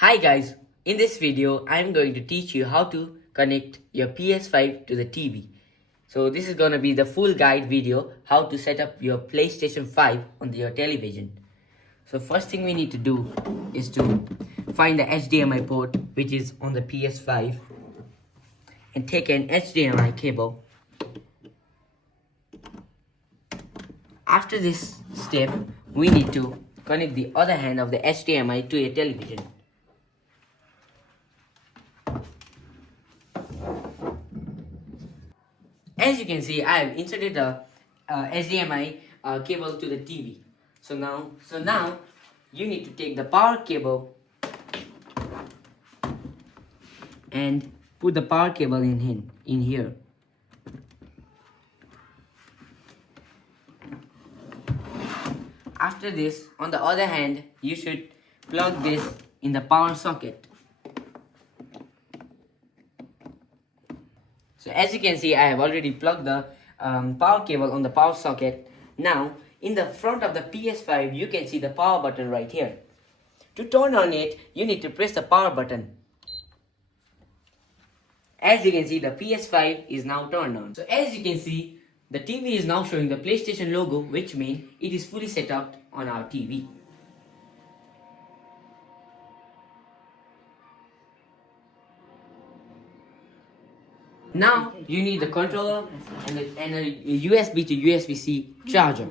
Hi guys, in this video I am going to teach you how to connect your PS5 to the TV. So this is going to be the full guide video how to set up your PlayStation 5 on your television. So first thing we need to do is to find the HDMI port which is on the PS5 and take an HDMI cable. After this step, we need to connect the other hand of the HDMI to a television. As you can see, I have inserted the HDMI cable to the TV. So now you need to take the power cable and put the power cable in here. After this, on the other hand, you should plug this in the power socket. So as you can see, I have already plugged the power cable on the power socket. Now, in the front of the PS5, you can see the power button right here. To turn on it, you need to press the power button. As you can see, the PS5 is now turned on. So as you can see, the TV is now showing the PlayStation logo, which means it is fully set up on our TV. Now you need the controller and a USB to USB-C charger.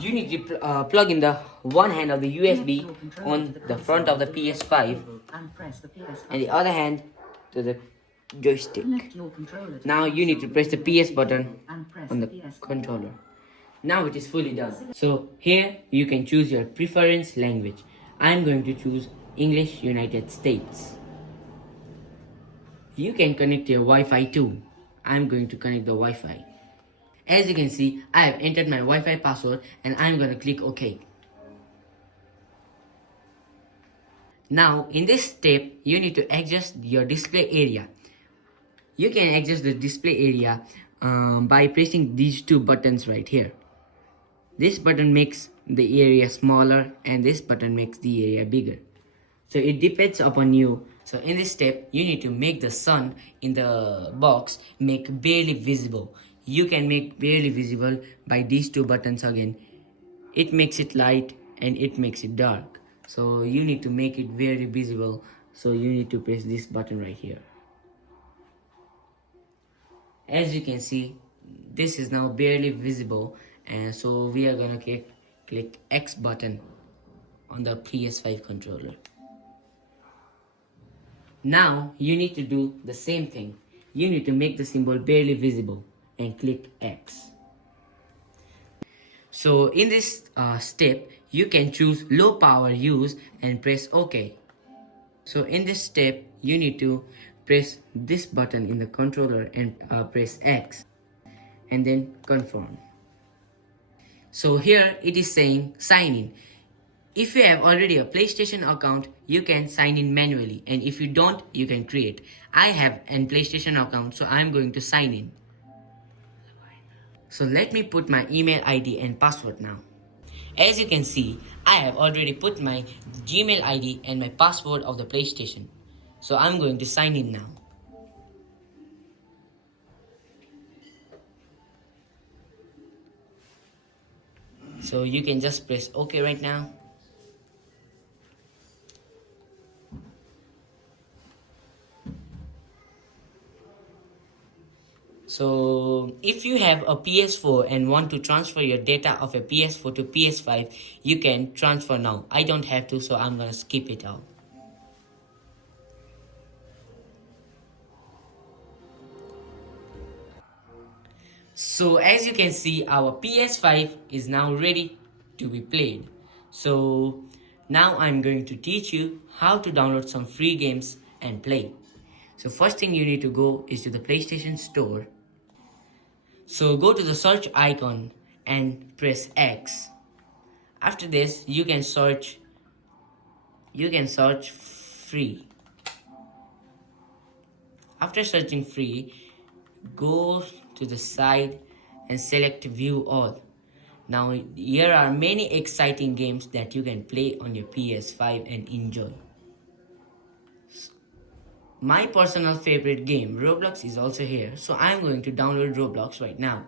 You need to plug in the one hand of the USB on the front of the PS5 and the other hand to the joystick. Now you need to press the PS button on the controller. Now it is fully done. So here you can choose your preference language. I am going to choose English United States. You can connect your Wi-Fi too. I'm going to connect the Wi-Fi. As you can see, I have entered my Wi-Fi password and I'm going to click OK. Now, in this step, you need to adjust your display area. You can adjust the display area by pressing these two buttons right here. This button makes the area smaller and this button makes the area bigger. So it depends upon you. So in this step, you need to make the sun in the box make barely visible. You can make barely visible by these two buttons again. It makes it light and it makes it dark. So you need to make it very visible. So you need to press this button right here. As you can see, this is now barely visible. And so we are gonna click X button on the PS5 controller. Now you need to do the same thing. You need to make the symbol barely visible and click X. So in this step, you can choose low power use and press OK. So in this step, you need to press this button in the controller and press X and then confirm. So here it is saying sign in. If you have already a PlayStation account, you can sign in manually, and if you don't, you can create. I have an PlayStation account, so I'm going to sign in. So let me put my email ID and password now. As you can see, I have already put my Gmail ID and my password of the PlayStation. So I'm going to sign in now. So you can just press OK right now. So if you have a PS4 and want to transfer your data of a PS4 to PS5, you can transfer now. I don't have to, so I'm gonna skip it out. So as you can see, our PS5 is now ready to be played. So now I'm going to teach you how to download some free games and play. So first thing you need to go is to the PlayStation Store. So go to the search icon and press X. After this, you can search free. After searching free, go to the side and select view all. Now here are many exciting games that you can play on your PS5 and enjoy. My personal favorite game, Roblox, is also here, so I'm going to download Roblox right now.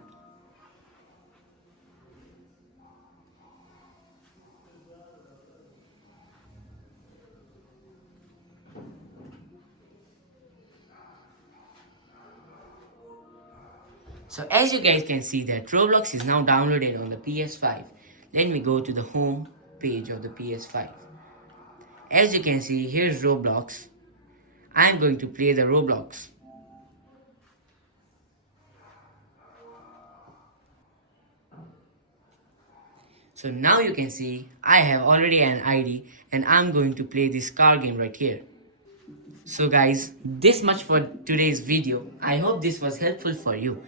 So as you guys can see that Roblox is now downloaded on the PS5. Let me go to the home page of the PS5. As you can see, here's Roblox. I'm going to play the Roblox. So now you can see I have already an ID and I'm going to play this car game right here. So guys, this much for today's video. I hope this was helpful for you.